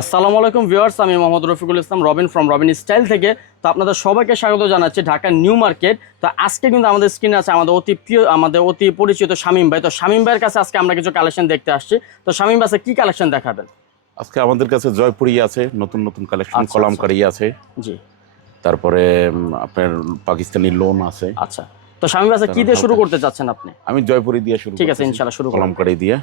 আসসালামু আলাইকুম ভিউয়ার্স আমি মোহাম্মদ রফিকুল ইসলাম রবিন ফ্রম রবিন স্টাইল থেকে। তো আপনাদের সবাইকে স্বাগত জানাচ্ছি ঢাকার নিউ মার্কেট। তো আজকে কিন্তু আমাদের স্ক্রিনে আছে আমাদের অতি প্রিয় আমাদের অতি পরিচিত শামীম ভাই। তো শামীম ভাইয়ের কাছে আজকে আমরা কিছু কালেকশন দেখতে আসছি। তো শামীম ভাই কি কালেকশন দেখাবেন? আজকে আমাদের কাছে জয়পুরি আছে নতুন নতুন কালেকশন আচ্ছা, কলামকারি আছে। জি। তারপরে আপনার পাকিস্তানি লোন আছে। আচ্ছা। তো স্বামী বাসা কি দিয়ে শুরু করতে চাচ্ছেন আপনি? আমি জয়পুরি দিয়ে শুরু ঠিক আছে ইনশাআল্লাহ ইনশাল্লাহ শুরু করলাম কলামকারি দিয়ে।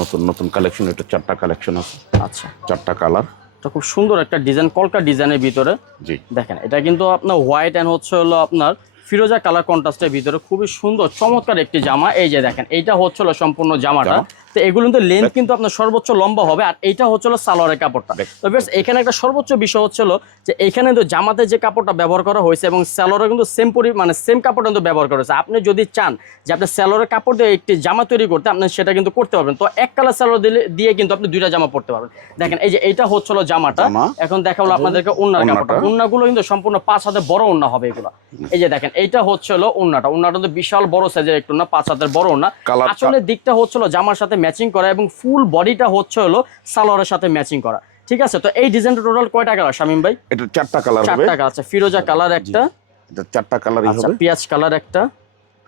নতুন নতুন কালেকশন এটা চারটা কালেকশন আছে। আচ্ছা। চারটা কালার তো খুব সুন্দর একটা ডিজাইন কলকা ডিজাইনের ভিতরে। জি। দেখেন এটা কিন্তু আপনার হোয়াইট অ্যান্ড হচ্ছে হলো আপনার ফিরোজা কালার কন্ট্রাস্টের ভিতরে। খুবই সুন্দর চমৎকার একটি জামা। এই যে দেখেন এইটা হচ্ছে হলো সম্পূর্ণ জামাটা। জামা। তো এগুলো কিন্তু লেন্থ কিন্তু আপনার সর্বোচ্চ লম্বা হবে আর এইটা হচ্ছে হলো সালোয়ারের কাপড়টা। তো বেশ এখানে একটা সর্বোচ্চ বিষয় হচ্ছে হলো যে এখানে কিন্তু জামাতে যে কাপড়টা ব্যবহার করা হয়েছে এবং স্যালোরে কিন্তু সেম পরি মানে সেম কাপড়টা কিন্তু ব্যবহার করা হয়েছে। আপনি যদি চান যে আপনি স্যালোরের কাপড় দিয়ে একটি জামা তৈরি করতে আপনি সেটা কিন্তু করতে পারবেন। তো এক কালার স্যালোর দিলে দিয়ে কিন্তু আপনি দুইটা জামা পরতে পারবেন। দেখেন এই যে এইটা হচ্ছে হলো জামাটা। এখন দেখা হলো আপনাদেরকে উন্নার। কাপড়টা। উন্নাগুলো কিন্তু সম্পূর্ণ পাঁচ হাতে বড় উন্না হবে এগুলো। এই যে দেখেন এইটা হচ্ছে হলো উন্নাটা উন্নাটা তো বিশাল বড় সাইজের একটু না পাঁচ হাতের বড় উন্না আসলে দিকটা হচ্ছে হলো জামার সাথে ম্যাচিং করা এবং ফুল বডিটা হচ্ছে হলো সালোয়ারের সাথে ম্যাচিং করা। ঠিক আছে? তো এই ডিজাইনটা টোটাল কয়টা কালার শামিম ভাই? এটা চারটা কালার হবে। চারটা কালার আছে। ফিরোজা কালার একটা। এটা চারটা কালারই হবে আচ্ছা হবে। পেঁয়াজ কালার একটা।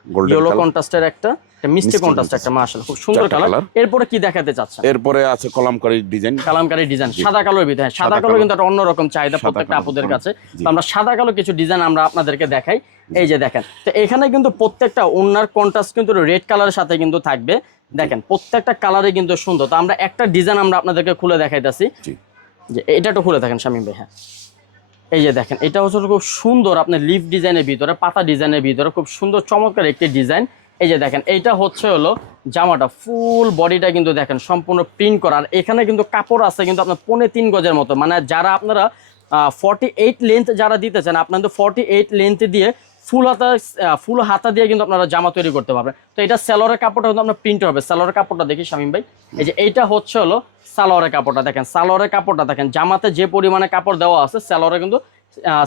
গোল্ডেন ইয়েলো কন্ট্রাস্টের একটা। একটা মিষ্টি কন্ট্রাস্ট একটা মাশাআল্লাহ খুব সুন্দর কালার এরপরে কি দেখাতে চাচ্ছেন? এরপরে আছে কলামকারি ডিজাইন কালামকারী ডিজাইন সাদা কালোর ভিতরে। হ্যাঁ, সাদা কালো। কিন্তু একটা অন্যরকম চাহিদা প্রত্যেকটা আপুদের কাছে। তো আমরা সাদা কালো কিছু ডিজাইন আমরা আপনাদেরকে দেখাই। এই যে দেখেন। তো এখানে কিন্তু প্রত্যেকটা ওনার কন্ট্রাস্ট কিন্তু রেড কালারের সাথে কিন্তু থাকবে। দেখেন প্রত্যেকটা কালারে কিন্তু সুন্দর। তো আমরা একটা ডিজাইন আমরা আপনাদেরকে খুলে দেখাইতেছি। যে এটা তো খুলে দেখেন শামীম ভাই হ্যাঁ। এই যে দেখেন এটা হচ্ছে খুব সুন্দর আপনার লিফ ডিজাইনের ভিতরে পাতা ডিজাইনের ভিতরে খুব সুন্দর চমৎকার একটি ডিজাইন এই যে দেখেন এইটা হচ্ছে হলো জামাটা ফুল বডিটা কিন্তু দেখেন সম্পূর্ণ প্রিন্ট করা। আর এখানে কিন্তু কাপড় আছে কিন্তু আপনার পনে তিন গজের মতো। মানে যারা আপনারা ফর্টি এইট লেন্থ যারা দিতে চান আপনাদের ফর্টি এইট লেন্থ দিয়ে ফুল হাতা ফুল হাতা দিয়ে কিন্তু আপনারা জামা তৈরি করতে পারবেন। তো এটা স্যালোয়ারের কাপড়টা কিন্তু আপনার প্রিন্ট হবে। স্যালোয়ারের কাপড়টা দেখি শামীম ভাই। এই যে এইটা হচ্ছে হলো সালোয়ারের কাপড়টা দেখেন। সালোয়ারের কাপড়টা দেখেন। জামাতে যে পরিমাণে কাপড় দেওয়া আছে সালোয়ারে কিন্তু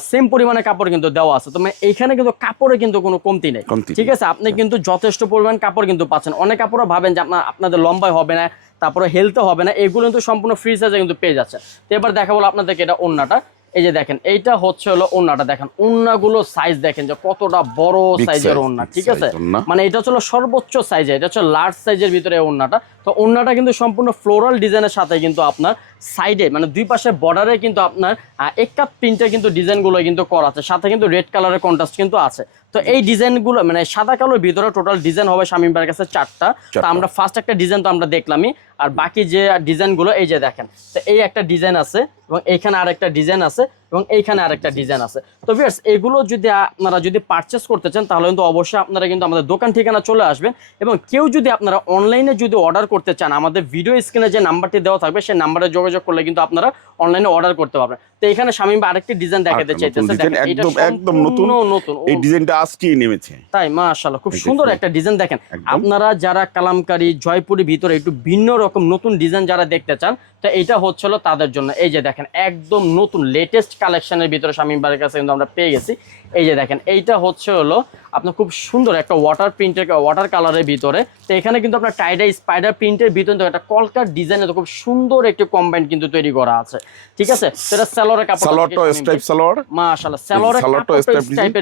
সেম পরিমাণে কাপড় কিন্তু দেওয়া আছে। তো মানে এইখানে কিন্তু কাপড়ে কিন্তু কোনো কমতি নেই। ঠিক আছে? আপনি কিন্তু যথেষ্ট পরিমাণ কাপড় কিন্তু পাচ্ছেন। অনেক কাপড়ও ভাবেন যে আপনার আপনাদের লম্বায় হবে না তারপরে হেলতে হবে না। এগুলো কিন্তু সম্পূর্ণ ফ্রি সাইজে কিন্তু পেয়ে যাচ্ছে তো এবার দেখা বলো আপনাদেরকে এটা ওন্নাটা। এই যে দেখেন এইটা হচ্ছে হলো ওন্নাটা। দেখেন ওন্নাগুলো সাইজ দেখেন যে কতটা বড় সাইজের ওন্না ঠিক আছে? মানে এটা হচ্ছে সর্বোচ্চ সাইজ এটা হচ্ছে লার্জ সাইজের ভিতরে ওন্নাটা। তো ওড়নাটা কিন্তু সম্পূর্ণ ফ্লোরাল ডিজাইনের সাথে কিন্তু আপনার সাইডে মানে দুই পাশে বর্ডারে কিন্তু আপনার এক কাপ প্রিন্টের কিন্তু ডিজাইনগুলো কিন্তু করা আছে। সাথে কিন্তু রেড কালারের কন্ট্রাস্ট কিন্তু আছে। তো এই ডিজাইনগুলো মানে সাদা কালোর ভিতরে টোটাল ডিজাইন হবে শামীম ভাইয়ের কাছে চারটা। তো আমরা ফার্স্ট একটা ডিজাইন তো আমরা দেখলামই। আর বাকি যে ডিজাইনগুলো এই যে দেখেন তো এই একটা ডিজাইন আছে এবং এইখানে আরেকটা ডিজাইন আছে। এবং এইখানে আরেকটা ডিজাইন আছে। তো ভিউয়ার্স এগুলো যদি আপনারা যদি পারচেস করতে চান তাহলে কিন্তু অবশ্যই আপনারা কিন্তু আমাদের দোকান ঠিকানা চলে আসবেন এবং কেউ যদি আপনারা অনলাইনে যদি অর্ডার করতে চান আমাদের ভিডিও স্ক্রিনে যে নাম্বারটি দেওয়া থাকবে সেই নাম্বারে যোগাযোগ করলে কিন্তু আপনারা অনলাইনে অর্ডার করতে পারবেন। তো এখানে ভাই আরেকটি ডিজাইন দেখাতে চাইতেছে। একদম- একদম নতুন। নতুন। এই ডিজাইনটা আজকেই নেমেছে। তাই মাশাআল্লাহ খুব সুন্দর একটা ডিজাইন দেখেন। আপনারা যারা কালামকারী জয়পুরি ভিতরে একটু ভিন্ন রকম নতুন ডিজাইন যারা দেখতে চান তো এটা হচ্ছিল তাদের জন্য। এই যে দেখেন একদম নতুন লেটেস্ট কালেকশনের ভিতরে শামীম বাড়ির কাছে কিন্তু আমরা পেয়ে গেছি। এই যে দেখেন এইটা হচ্ছে হলো আপনার খুব সুন্দর একটা ওয়াটার প্রিন্টের ওয়াটার কালারের ভিতরে। তো এখানে কিন্তু আপনার টাইডাই স্পাইডার প্রিন্টের ভিতরে কিন্তু একটা কলকার ডিজাইনে তো খুব সুন্দর একটি কম্বাইন কিন্তু তৈরি করা আছে। ঠিক আছে? সালোয়ারের কাপড় সালোয়ার মাশাআল্লাহ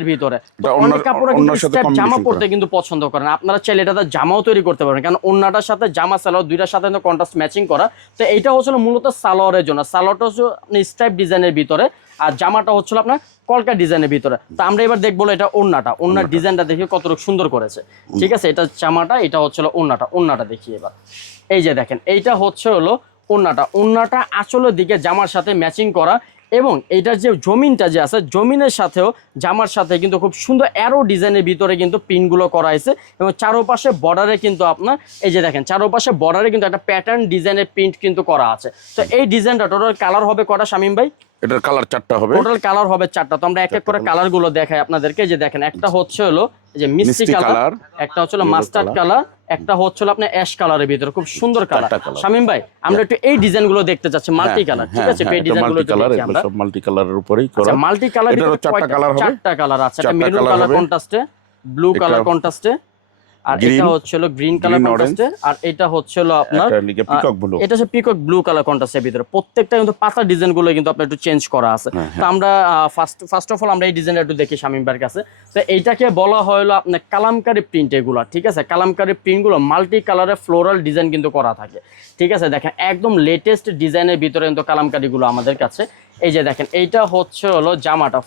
ভিতরে। অনেক কাপড়ে কিন্তু জামা পরতে কিন্তু পছন্দ করেন। আপনারা চাইলে এটাতে জামাও তৈরি করতে পারেন কারণ অন্যটার সাথে জামা সালোয়ার দুইটার সাথে কিন্তু কন্ট্রাস্ট ম্যাচিং করা। তো এইটা হচ্ছিল মূলত সালোয়ারের জন্য। সালোয়ারটা হচ্ছে আপনি স্টাইপ ডিজাইনের ভিতরে। আর জামাটা হচ্ছিল আপনার কলকা ডিজাইনের ভিতরে। তো আমরা এবার দেখব এটা ওন্নাটা। ওন্নার ডিজাইনটা দেখে কতটুকু সুন্দর করেছে। ঠিক আছে এটা জামাটা এটা হচ্ছিল ওন্নাটা। ওন্নাটা দেখি এবার। এই যে দেখেন এইটা হচ্ছে হলো ওন্নাটা। ওন্নাটা আঁচলের দিকে জামার সাথে ম্যাচিং করা এবং এইটার যে জমিনটা যে আছে জমিনের সাথেও জামার সাথে কিন্তু খুব সুন্দর অ্যারো ডিজাইনের ভিতরে কিন্তু পিনগুলো করা হয়েছে এবং চারোপাশে বর্ডারে কিন্তু আপনার এই যে দেখেন চারোপাশে বর্ডারে কিন্তু একটা প্যাটার্ন ডিজাইনের প্রিন্ট কিন্তু করা আছে। তো এই ডিজাইনটা টোটাল কালার হবে কটা শামিম ভাই? এটার কালার চারটা হবে। টোটাল কালার হবে চারটা। তো আমরা এক এক করে কালারগুলো দেখাই আপনাদেরকে। যে দেখেন একটা হচ্ছে হলো যে মিষ্টি কালার একটা হচ্ছে মাস্টার্ড কালার একটা হচ্ছে হলো আপনার অ্যাশ কালারের ভিতরে খুব সুন্দর কালার শামিম ভাই আমরা একটু এই ডিজাইনগুলো দেখতে চাচ্ছি মাল্টি কালার ঠিক আছে? এই ডিজাইনগুলো কালার আমরা। সব মাল্টি কালারের উপরেই করা। মাল্টি কালার চারটা colour হবে। চারটা কালার আছে। চারটা মেরুন কালার। কন্ট্রাস্টে ব্লু এটা- কালার কন্ট্রাস্টে আর এটা হচ্ছে হলো গ্রিন কালার কন্ট্রাস্টে আর এটা হচ্ছে হলো আপনার পিকক ব্লু এটা হচ্ছে পিকক ব্লু কালার কন্ট্রাস্টের ভিতরে। প্রত্যেকটা কিন্তু পাতা ডিজাইনগুলো কিন্তু আপনার একটু চেঞ্জ করা আছে। হ্যাঁ, তো আমরা ফার্স্ট ফার্স্ট অফ অল আমরা এই ডিজাইনটা একটু দেখি শামিম ভাইয়ের কাছে। তো এইটাকে বলা হলো আপনার কালামকারি প্রিন্ট এগুলো ঠিক আছে? কালামকারি প্রিন্টগুলো মাল্টি কালারের ফ্লোরাল ডিজাইন কিন্তু করা থাকে। ঠিক আছে? দেখেন একদম লেটেস্ট ডিজাইনের ভিতরে কিন্তু কালামকারি গুলো আমাদের কাছে। এই যে দেখেন এইটা হচ্ছে হলো জামাটা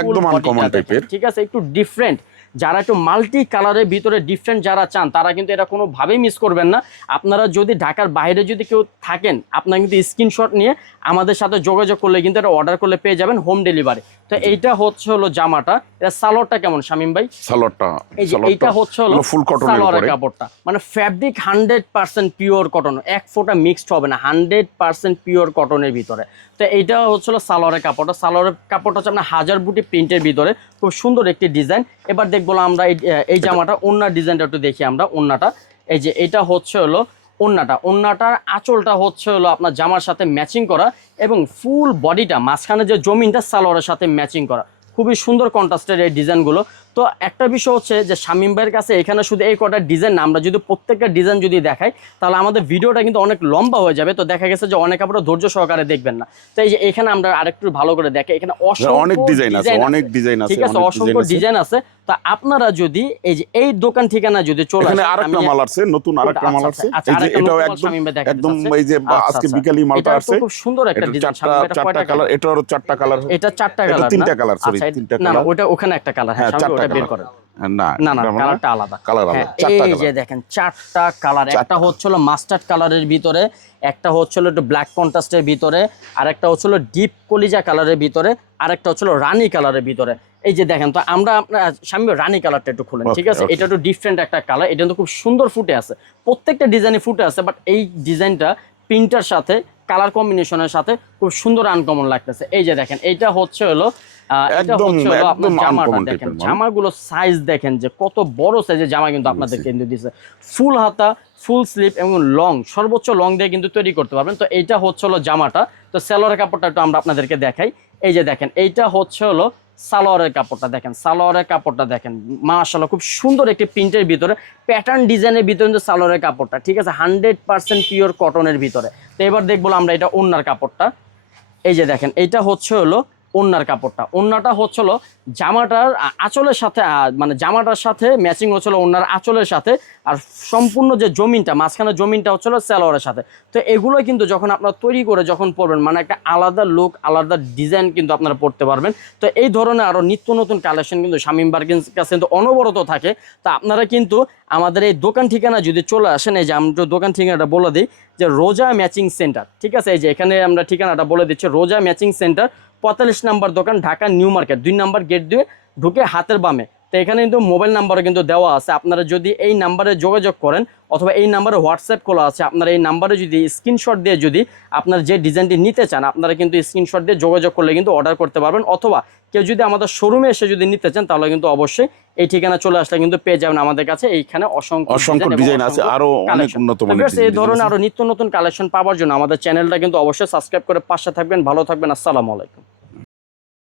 একদম body টা uncommon দেখেন, type-এর। ঠিক আছে? একটু ডিফারেন্ট যারা একটু মাল্টি কালারের ভিতরে ডিফারেন্ট যারা চান তারা কিন্তু এটা কোনোভাবেই মিস করবেন না। আপনারা যদি ঢাকার বাইরে যদি কেউ থাকেন আপনারা কিন্তু স্ক্রিনশট নিয়ে আমাদের সাথে যোগাযোগ করলে কিন্তু এটা অর্ডার করলে পেয়ে যাবেন হোম ডেলিভারি তো এইটা হচ্ছে হলো জামাটা। এটা সালোয়ারটা কেমন শামিম ভাই? সালোয়ারটা এই যে এইটা হচ্ছে হলো ফুল কটনের সালোয়ারের কাপড়টা। মানে fabric hundred percent pure cotton এক ফোঁটা মিক্সড হবে না হান্ড্রেড পার্সেন্ট পিওর কটনের ভিতরে। তো এইটা হচ্ছে হলো সালোয়ারের কাপড়টা। সালোয়ারের কাপড়টা হচ্ছে আপনার হাজার বুটি প্রিন্টের ভিতরে। খুব সুন্দর একটি ডিজাইন এবার দেখব আমরা এই জামাটা অন্য ডিজাইনটা একটু দেখি আমরা ওন্নাটা এই যে এটা হচ্ছে হলো ওন্নাটা ওন্নাটার আঁচলটা হচ্ছে হলো আপনার জামার সাথে ম্যাচিং করা এবং ফুল বডিটা, মাঝখানে যে জমিনটা, সালোয়ারের সাথে ম্যাচিং করা। খুবই সুন্দর কন্ট্রাস্টের এই ডিজাইনগুলো তো একটা বিষয় হচ্ছে যে শামিম ভাইয়ের কাছে এখানে শুধু এই কটা ডিজাইন না আমরা যদি প্রত্যেকটা ডিজাইন যদি দেখাই তাহলে আমাদের ভিডিওটা কিন্তু অনেক লম্বা হয়ে যাবে। তো দেখা গেছে যে অনেক আপনারা ধৈর্য সহকারে দেখবেন না। তো এই যে এখানে আমরা আরেকটু ভালো করে দেখে এখানে অনেক ডিজাইন আছে অনেক ডিজাইন আছে ঠিক আছে অসংখ্য ডিজাইন আছে। তা আপনারা যদি এই যে এই দোকান ঠিকানা যদি চলে এখানে আসেন, আরেকটা মাল আছে নতুন আরেকটা আচ্ছা, মাল আচ্ছা, আছে আচ্ছা, এই যে এটাও একদম একদম এই যে আচ্ছা, আজকে আচ্ছা। বিকালি মালটা এটা আছে খুব সুন্দর একটা ডিজাইন চারটা কালার এটারও চারটা কালার এটা চারটা এটা কালার তিনটা কালার আচ্ছা তিনটা না না ওটা ওখানে একটা কালার হ্যাঁ হ্যাঁ, চারটা বের করেন। না না না এটা মনে হয় কালারটা আলাদা। কালার আলাদা চারটা এই যে দেখেন চারটা কালার একটা হচ্ছিল মাস্টার্ড কালারের ভিতরে একটা হচ্ছিল একটু ব্ল্যাক কন্ট্রাস্টের ভিতরে আর একটা হচ্ছিল ডিপ কলিজা কালারের ভিতরে আর একটা হচ্ছিল রানী কালারের ভিতরে। এই যে দেখেন তো আমরা আপনার স্বামী রানী কালারটা একটু খুলেন ঠিক আছে? এটা একটু ডিফারেন্ট একটা কালার এটা কিন্তু খুব সুন্দর ফুটে আছে। প্রত্যেকটা ডিজাইনে ফুটে আছে বাট এই ডিজাইনটা প্রিন্টার সাথে কালার কম্বিনেশনের সাথে খুব সুন্দর আনকমন লাগতেছে। এই যে দেখেন এইটা হচ্ছে হলো এটা হচ্ছে হলো আপনার জামাটা দেখেন। জামাগুলো সাইজ দেখেন যে কত বড় সাইজের জামা কিন্তু আপনাদের ফুল হাতা ফুল স্লিপ এবং লং সর্বোচ্চ লং দিয়ে কিন্তু তৈরি করতে পারবেন। তো এইটা হচ্ছে হলো জামাটা। তো কাপড়টা একটু আমরা আপনাদেরকে দেখাই। এই যে দেখেন এইটা হচ্ছে হলো সালোয়ারের কাপড়টা দেখেন, সালোয়ারের কাপড়টা দেখেন। মাশাল্লাহ খুব সুন্দর একটি প্রিন্টের ভিতরে প্যাটার্ন ডিজাইনের ভিতরে কিন্তু সালোয়ারের কাপড়টা, ঠিক আছে? হান্ড্রেড পার্সেন্ট পিওর কটনের ভিতরে। তো এবার দেখব আমরা এটা ওনার কাপড়টা। এই যে দেখেন, এইটা হচ্ছে হলো ওনার কাপড়টা। ওন্নাটা হচ্ছিল জামাটার আঁচলের সাথে মানে জামাটার সাথে ম্যাচিং হচ্ছিল ওনার আঁচলের সাথে। আর সম্পূর্ণ যে জমিনটা মাঝখানে জমিনটা হচ্ছিল সালোয়ারের সাথে। তো এগুলো কিন্তু যখন আপনারা তৈরি করে যখন পরবেন মানে একটা আলাদা লুক আলাদা ডিজাইন কিন্তু আপনারা পড়তে পারবেন। তো এই ধরনের আরও নিত্য নতুন কালেকশন কিন্তু শামিম বার্গেন্স কাছে কিন্তু অনবরত থাকে। তা আপনারা কিন্তু আমাদের এই দোকান ঠিকানা যদি চলে আসেন, এই যে আমরা দোকান ঠিকানাটা বলে দিই, যে রোজা ম্যাচিং সেন্টার ঠিক আছে? এই যে এখানে আমরা ঠিকানাটা বলে দিচ্ছি, রোজা ম্যাচিং সেন্টার পঁয়তাল্লিশ নাম্বার দোকান, ঢাকা নিউ মার্কেট, দুই নাম্বার গেট দিয়ে ঢুকে হাতের বামে। তো এখানে কিন্তু মোবাইল নাম্বারও কিন্তু দেওয়া আছে। আপনারা যদি এই নাম্বারে যোগাযোগ করেন অথবা এই নাম্বারে হোয়াটসঅ্যাপ খোলা আছে আপনারা এই নাম্বারে যদি স্ক্রিনশট দিয়ে যদি আপনার যে ডিজাইনটি নিতে চান আপনারা কিন্তু স্ক্রিনশট দিয়ে যোগাযোগ করলে কিন্তু অর্ডার করতে পারবেন। অথবা কেউ যদি আমাদের শোরুমে এসে যদি নিতে চান তাহলে কিন্তু অবশ্যই এই ঠিকানা চলে আসলে কিন্তু পেয়ে যাবেন আমাদের কাছে। এইখানে অসংখ্য অসংখ্য ডিজাইন আছে আরও অনেক উন্নত মানের এই ধরনের আছে। আরও নিত্য নতুন কালেকশন পাওয়ার জন্য আমাদের চ্যানেলটা কিন্তু অবশ্যই সাবস্ক্রাইব করে পাশে থাকবেন। ভালো থাকবেন আসসালামু আলাইকুম।